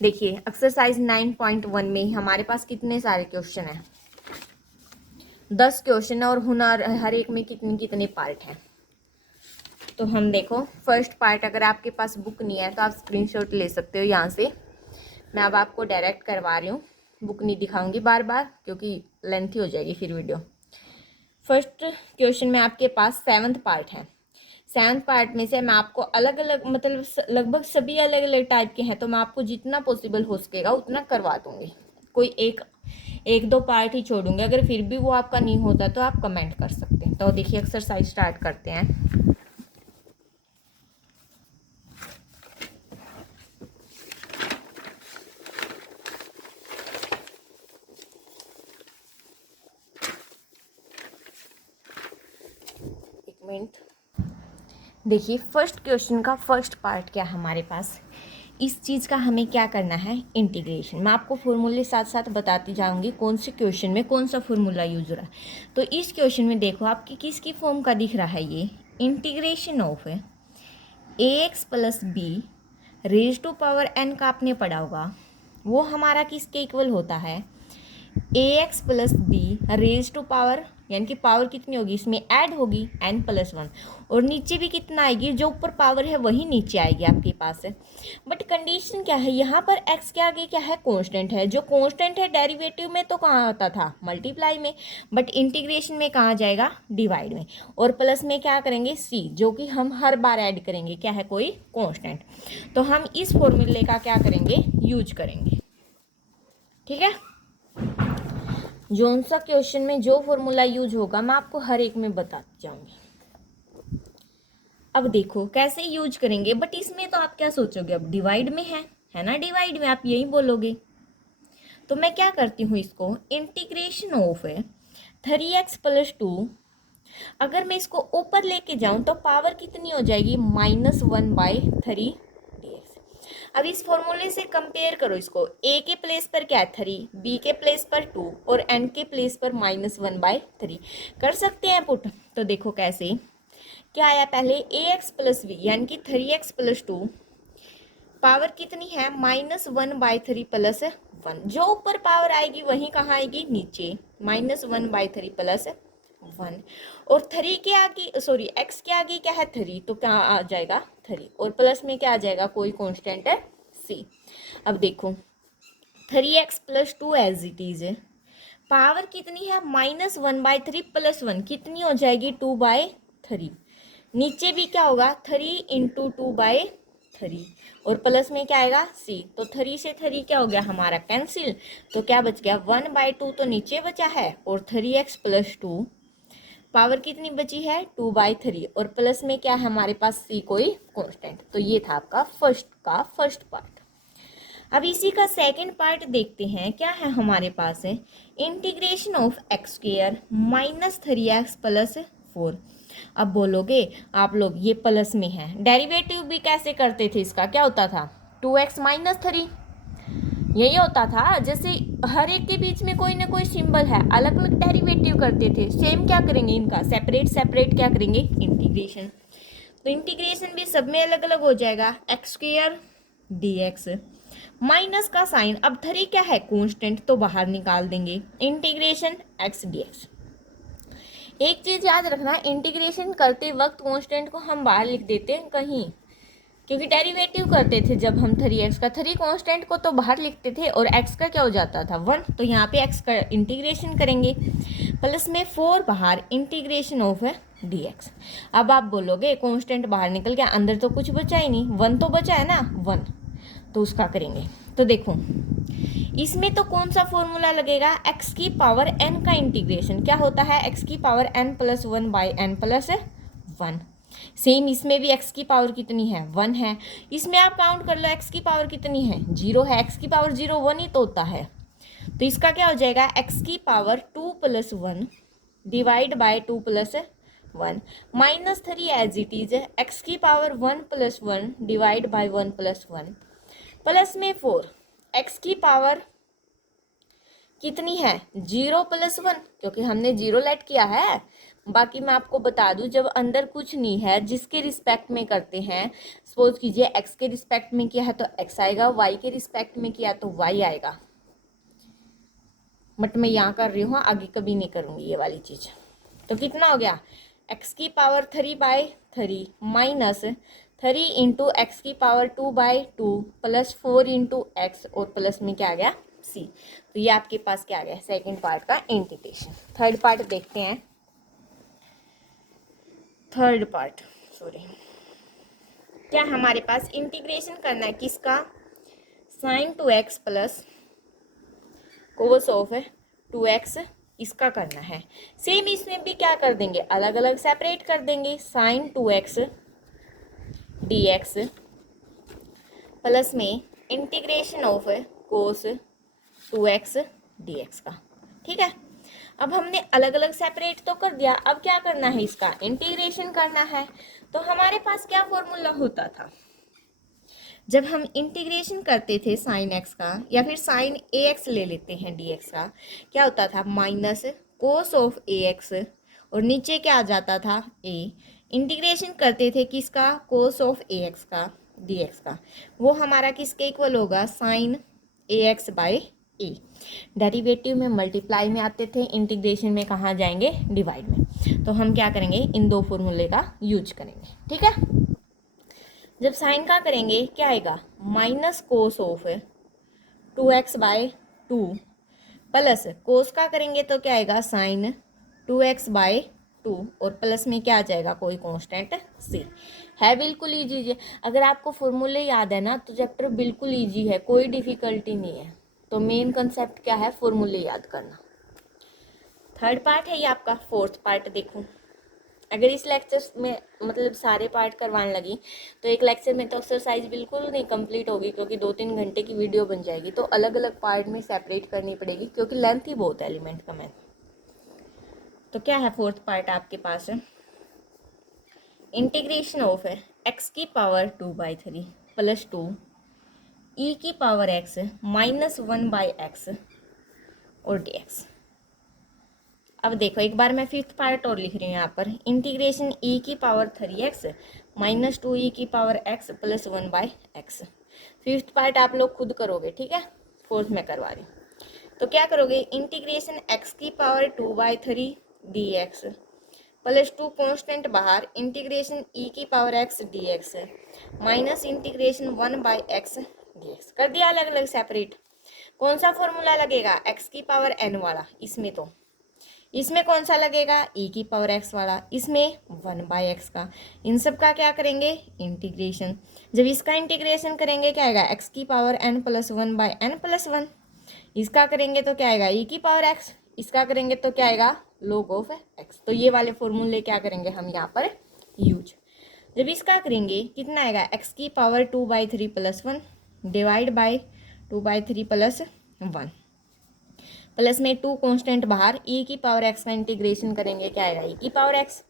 देखिए एक्सरसाइज 9.1 में हमारे पास कितने सारे क्वेश्चन हैं, 10 क्वेश्चन है और हुनर हर एक में कितने कितने पार्ट हैं। तो हम देखो फर्स्ट पार्ट, अगर आपके पास बुक नहीं है तो आप स्क्रीनशॉट ले सकते हो यहाँ से। मैं अब आपको डायरेक्ट करवा रही हूँ, बुक नहीं दिखाऊंगी बार बार क्योंकि लेंथी हो जाएगी फिर वीडियो। फर्स्ट क्वेश्चन में आपके पास 7th पार्ट है। 7th पार्ट में से मैं आपको अलग अलग मतलब लगभग सभी अलग अलग टाइप के हैं, तो मैं आपको जितना पॉसिबल हो सकेगा उतना करवा दूंगी। कोई एक दो पार्ट ही छोड़ूंगी, अगर फिर भी वो आपका नहीं होता तो आप कमेंट कर सकते हैं। तो देखिए एक्सरसाइज स्टार्ट करते हैं। एक मिनट, देखिए फर्स्ट क्वेश्चन का फर्स्ट पार्ट क्या हमारे पास, इस चीज़ का हमें क्या करना है, इंटीग्रेशन। मैं आपको फॉर्मूले साथ साथ बताती जाऊंगी कौन से क्वेश्चन में कौन सा फॉर्मूला यूज हो रहा है। तो इस क्वेश्चन में देखो आपकी किसकी फॉर्म का दिख रहा है, ये इंटीग्रेशन ऑफ है A X plus B raise to power N का आपने पढ़ा होगा, वो हमारा किसके इक्वल होता है, A X plus B raise to power, यानी कि पावर कितनी होगी इसमें ऐड होगी एन प्लस 1, और नीचे भी कितना आएगी, जो ऊपर पावर है वही नीचे आएगी आपके पास है। बट कंडीशन क्या है, यहाँ पर एक्स के आगे क्या है, कांस्टेंट है। जो कांस्टेंट है डेरिवेटिव में तो कहाँ आता था, मल्टीप्लाई में, बट इंटीग्रेशन में कहाँ जाएगा, डिवाइड में। और प्लस में क्या करेंगे, सी, जो कि हम हर बार ऐड करेंगे, क्या है, कोई कांस्टेंट। तो हम इस फॉर्मूले का क्या करेंगे, यूज करेंगे। ठीक है, जोन सा क्वेश्चन में जो फॉर्मूला यूज होगा मैं आपको हर एक में बताती जाऊंगी। अब देखो कैसे यूज करेंगे, बट इसमें तो आप क्या सोचोगे, अब डिवाइड में है ना, डिवाइड में आप यही बोलोगे। तो मैं क्या करती हूँ, इसको इंटीग्रेशन ऑफ है 3x प्लस 2, अगर मैं इसको ऊपर लेके जाऊं तो पावर कितनी हो जाएगी, -1/3 dx। अब इस फॉर्मूले से कंपेयर करो इसको, a के प्लेस पर क्या है 3, b के प्लेस पर 2 और n के प्लेस पर -1/3 कर सकते हैं पुट। तो देखो कैसे, क्या आया, पहले ax प्लस b यानी कि 3x प्लस 2, पावर कितनी है -1/3 प्लस 1, जो ऊपर पावर आएगी वही कहाँ आएगी, नीचे, -1/3 प्लस 1। और 3 के आगे, सॉरी x के आगे क्या है 3, तो क्या आ जाएगा 3, और प्लस में क्या आ जाएगा, कोई कांस्टेंट है c। अब देखो 3x plus 2 as it is है, पावर कितनी है -1/3 प्लस 1, कितनी हो जाएगी 2/3। नीचे भी क्या होगा 3 इंटू 2/3, और प्लस में क्या आएगा c। तो 3 से 3 क्या हो गया हमारा कैंसिल, तो क्या बच गया 1/2 तो नीचे बचा है, और 3x प्लस 2 पावर कितनी बची है 2/3, और प्लस में क्या है हमारे पास c, कोई कांस्टेंट। तो ये था आपका फर्स्ट पार्ट। अब इसी का सेकंड पार्ट देखते हैं, क्या है हमारे पास है integration of x square -3x plus 4। अब बोलोगे आप लोग ये प्लस में है, डेरिवेटिव भी कैसे करते थे इसका, क्या होता था 2x - 3, यही होता था। जैसे हर एक के बीच में कोई ना कोई सिंबल है, अलग अलग डेरिवेटिव करते थे, सेम क्या करेंगे इनका सेपरेट सेपरेट क्या करेंगे, इंटीग्रेशन। तो इंटीग्रेशन भी सब में अलग अलग हो जाएगा, एक्स स्क्वायर dx, माइनस का साइन, अब 3 क्या है कांस्टेंट तो बाहर निकाल देंगे, इंटीग्रेशन x dx। एक चीज याद रखना, इंटीग्रेशन करते वक्त कांस्टेंट को हम बाहर लिख देते हैं कहीं, क्योंकि डेरिवेटिव करते थे जब हम 3x का 3 कांस्टेंट को तो बाहर लिखते थे और x का क्या हो जाता था 1, तो यहाँ पे x का इंटीग्रेशन करेंगे, प्लस में 4 बाहर, इंटीग्रेशन ऑफ है dx। अब आप बोलोगे कांस्टेंट बाहर निकल गया, अंदर तो कुछ बचा ही नहीं, 1 तो बचा है ना 1, तो उसका करेंगे। तो देखो इसमें तो कौन सा फॉर्मूला लगेगा, x की पावर n का इंटीग्रेशन क्या होता है, x की power n plus 1/n plus 1। Same इसमें भी x की पावर कितनी है 1 है, इसमें आप काउंट कर लो x की पावर कितनी है 0 है, x की पावर 0 1 ही तो होता है। तो इसका क्या हो जाएगा, x की power 2 plus 1 divide by 2 plus 1 -3 as it is है, x की power 1 plus 1 divide by 1 plus 1, plus में 4, x की पावर कितनी है 0 प्लस 1, क्योंकि हमने 0 लेट किया है, बाकी मैं आपको बता दूं, जब अंदर कुछ नहीं है जिसके रिस्पेक्ट में करते हैं, सपोज कीजिए एक्स के रिस्पेक्ट में किया है तो एक्स आएगा, वाई के रिस्पेक्ट में किया तो वाई आएगा, बट मैं यहाँ कर रही हूँ, आगे कभी नहीं करूँगी ये वाली चीज़। तो कितना हो गया, एक्स की पावर 3/3 माइनस 3 इंटू एक्स की पावर 2/2 प्लस 4 इंटू एक्स, और प्लस में क्या आ गया सी। तो ये आपके पास क्या आ गया, सेकेंड पार्ट का इंटीग्रेशन। थर्ड पार्ट देखते हैं। थर्ड पार्ट सॉरी, क्या हमारे पास इंटीग्रेशन करना है किसका, sign 2x plus cos of 2x, इसका करना है। सेम इसमें भी क्या कर देंगे, अलग अलग सेपरेट कर देंगे, साइन 2x dx प्लस में integration of cos 2x dx का। ठीक है, अब हमने अलग अलग सेपरेट तो कर दिया, अब क्या करना है, इसका इंटीग्रेशन करना है। तो हमारे पास क्या फॉर्मूला होता था, जब हम इंटीग्रेशन करते थे साइन एक्स का, या फिर साइन ए एक्स ले लेते हैं डी एक्स का, क्या होता था, minus cos of A x, और नीचे क्या आ जाता था ए। इंटीग्रेशन करते थे किसका, कोस ऑफ ए एक्स का डी एक्स का, वो हमारा किसके इक्वल होगा, साइन ए एक्स बाय ए। डेरिवेटिव में मल्टीप्लाई में आते थे, इंटीग्रेशन में कहाँ जाएंगे, डिवाइड में। तो हम क्या करेंगे, इन दो फॉर्मूले का यूज करेंगे। ठीक है, जब साइन का करेंगे क्या आएगा, minus cos of 2x/2 plus cos का करेंगे तो क्या आएगा, साइन 2x/2, और प्लस में क्या आ जाएगा, कोई कांस्टेंट c है। बिल्कुल इजी है, अगर आपको फॉर्मूले याद है ना तो चैप्टर बिल्कुल इजी है, कोई डिफिकल्टी नहीं है। तो मेन कंसेप्ट क्या है, फॉर्मूले याद करना। थर्ड पार्ट है ये आपका। फोर्थ पार्ट देखो, अगर इस लेक्चर में मतलब सारे पार्ट करवाने लगी तो एक लेक्चर में तो एक्सरसाइज बिल्कुल नहीं कंप्लीट होगी, क्योंकि 2-3 घंटे की वीडियो बन जाएगी। तो अलग अलग पार्ट में सेपरेट करनी पड़ेगी, क्योंकि लेंथ ही बहुत है एलिमेंट का मैथ। तो क्या है फोर्थ पार्ट आपके पास, इंटीग्रेशन ऑफ एक्स की पावर 2/3 प्लस 2 ई की पावर एक्स माइनस 1/x और dx। अब देखो एक बार मैं फिफ्थ पार्ट और लिख रही हूँ यहाँ पर, इंटीग्रेशन ई की पावर 3x माइनस 2 ई की power x plus 1/x। Fifth part आप लोग खुद करोगे, ठीक है, फोर्थ में करवा रही हूँ। तो क्या करोगे, इंटीग्रेशन x की पावर 2/3 dx प्लस 2 कॉन्स्टेंट बाहर, इंटीग्रेशन ई की power x dx minus integration 1/x dx कर दिया अलग अलग सेपरेट। कौन सा फॉर्मूला लगेगा, x की पावर n वाला, इसमें तो इसमें कौन सा लगेगा, e की पावर x वाला, इसमें 1/x का। इन सब का क्या करेंगे, इंटीग्रेशन। जब इसका इंटीग्रेशन करेंगे क्या आएगा, x की पावर n प्लस 1/n+1। इसका करेंगे तो क्या आएगा, e की पावर x। इसका करेंगे तो क्या आएगा, log ऑफ x। तो ये वाले फॉर्मूले क्या करेंगे हम यहाँ पर यूज। जब इसका करेंगे कितना आएगा, x की पावर 2/3 + 1 डिवाइड बाई 2/3 + 1 प्लस में 2 कांस्टेंट बाहर, e की पावर x का इंटीग्रेशन करेंगे क्या आएगा, e की पावर x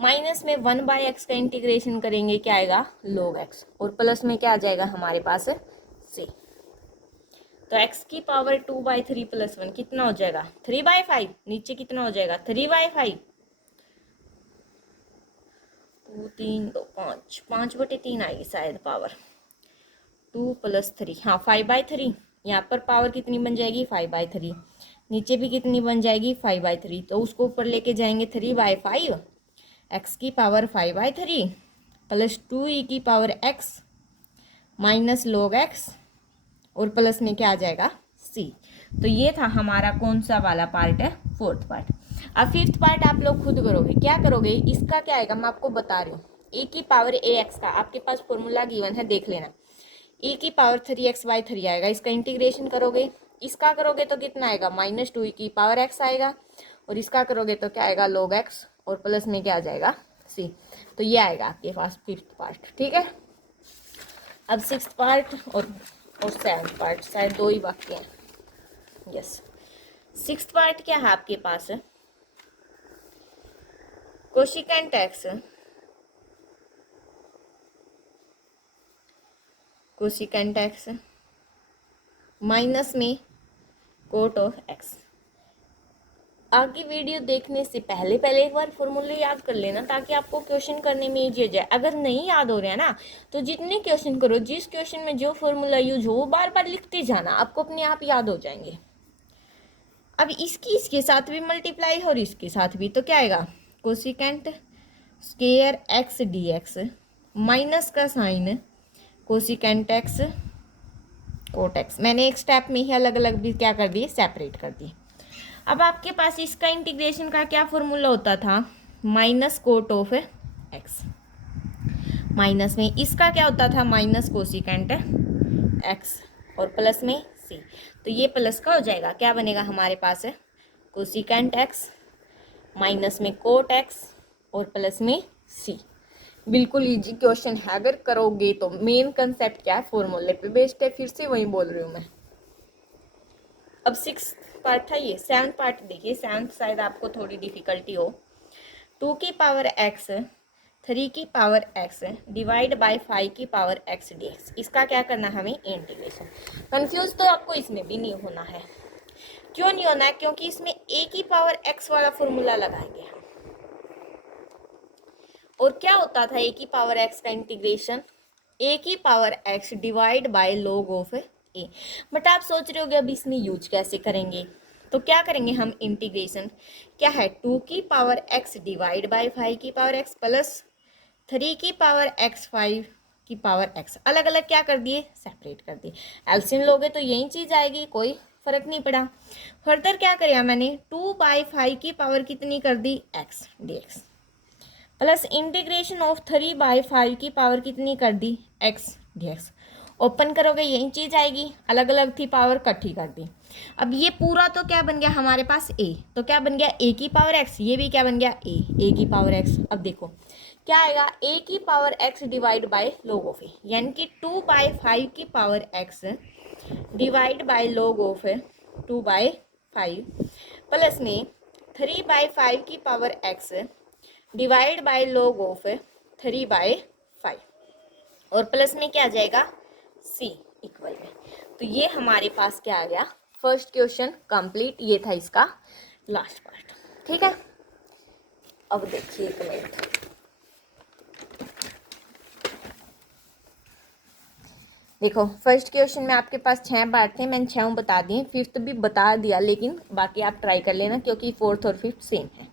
माइनस में 1/x का इंटीग्रेशन करेंगे क्या आएगा, log x, और प्लस में क्या आ जाएगा हमारे पास c। तो x की पावर 2/3 + 1 कितना हो जाएगा, 3/5। नीचे कितना हो जाएगा, 3/5। 2 3 2 5 5/3 आएगी शायद पावर, 2 + 3, हाँ 5/3। यहाँ पर पावर कितनी बन जाएगी, 5/3। नीचे भी कितनी बन जाएगी, 5/3। तो उसको ऊपर लेके जाएंगे 3/5, एक्स की पावर 5/3 प्लस 2e की power x minus log x, और प्लस में क्या आ जाएगा, c। तो ये था हमारा कौन सा वाला पार्ट है, फोर्थ पार्ट। अब फिफ्थ पार्ट आप लोग खुद करोगे। क्या करोगे, इसका क्या आएगा मैं आपको बता रही हूँ, e की पावर ax का आपके पास फॉर्मूला गिवन है, देख लेना। e की पावर 3x/3 आएगा, इसका इंटीग्रेशन करोगे, इसका करोगे तो कितना आएगा, माइनस 2e की पावर x आएगा, और इसका करोगे तो क्या आएगा, log x, और प्लस में क्या आ जाएगा, c। तो ये आएगा आपके पास फिफ्थ पार्ट। ठीक है, अब सिक्स्थ पार्ट और सेवन्थ पार्ट, शायद 2 ही बाकी हैं। यस, सिक्स्थ पार्ट क्या है आपके पास, cosecant x cosecant x minus में कोट ऑफ x। आगे वीडियो देखने से पहले पहले एक बार फॉर्मूले याद कर लेना, ताकि आपको क्वेश्चन करने में ईजी हो जाए। अगर नहीं याद हो रहा है ना, तो जितने क्वेश्चन करो, जिस क्वेश्चन में जो फॉर्मूला यूज हो वो बार बार लिखते जाना, आपको अपने आप याद हो जाएंगे। अब इसके साथ भी मल्टीप्लाई और इसके साथ भी, तो क्या आएगा, cosecant square X D X minus का sine cosecant X cot X. मैंने एक स्टेप में ही अलग अलग भी क्या कर दिए, सेपरेट कर दिए। अब आपके पास इसका इंटीग्रेशन का क्या फॉर्मूला होता था, minus cot of x, minus में इसका क्या होता था, माइनस कोसिकेंट एक्स, और प्लस में सी। तो ये प्लस का हो जाएगा, क्या बनेगा हमारे पास है, कोसिकेंट एक्स माइनस में कोट एक्स और प्लस में सी। बिल्कुल इजी क्वेश्चन है, अगर करोगे तो। मेन कंसेप्ट क्या है, फॉर्मूले पे बेस्ड है, फिर से वही बोल रही हूँ मैं। अब 6th पार्ट था ये, 7th पार्ट देखिए। 7th शायद आपको थोड़ी डिफिकल्टी हो। 2 की पावर एक्स 3 की पावर एक्स डिवाइड बाय 5 की पावर एक्स डी एक्स। इसका क्या करना है हमें, इंटीग्रेशन। कंफ्यूज तो आपको इसमें भी नहीं होना है। क्यों नहीं होना है, क्योंकि इसमें ए की पावर एक्स वाला फॉर्मूला लगाएंगे हम। और क्या होता था ए की पावर एक्स का इंटीग्रेशन, ए की power X divide by log of A. But आप सोच रहे होगे अब इसमें यूज कैसे करेंगे, तो क्या करेंगे हम, इंटीग्रेशन क्या है, 2 की पावर एक्स डिवाइड बाय 5 की पावर एक्स प्लस 3 की पावर एक्स 5 की पावर एक्स। अलग अलग क्या कर दिए, सेपरेट कर दिए। एलसीएम लोगे तो यही चीज आएगी, कोई फर्क नहीं पड़ा। फर्दर क्या किया मैंने, 2/5 की पावर कितनी कर दी, X D X, plus integration of 3/5 की पावर कितनी कर दी, एक्स डी एक्स। ओपन करोगे यही चीज आएगी, अलग अलग थी पावर, इकट्ठी कर दी। अब ये पूरा तो क्या बन गया हमारे पास ए, तो क्या बन गया ए की पावर एक्स, ये भी क्या बन गया ए की पावर एक्स। अब देखो क्या आएगा, ए की power X divide by log of A, यानी कि 2/5 की power X divide by log of 2/5 plus में 3/5 की power X divide by log of 3/5 और प्लस में क्या आ जाएगा, सी इक्वल में। तो ये हमारे पास क्या आ गया, फर्स्ट क्वेश्चन कंप्लीट। ये था इसका लास्ट पार्ट, ठीक है। अब देखिए एक मिनट, देखो फर्स्ट क्वेश्चन में आपके पास 6 पार्ट थे, मैंने 6 बता दिए, 5th भी बता दिया, लेकिन बाकी आप ट्राई कर लेना, क्योंकि 4th और 5th सेम है।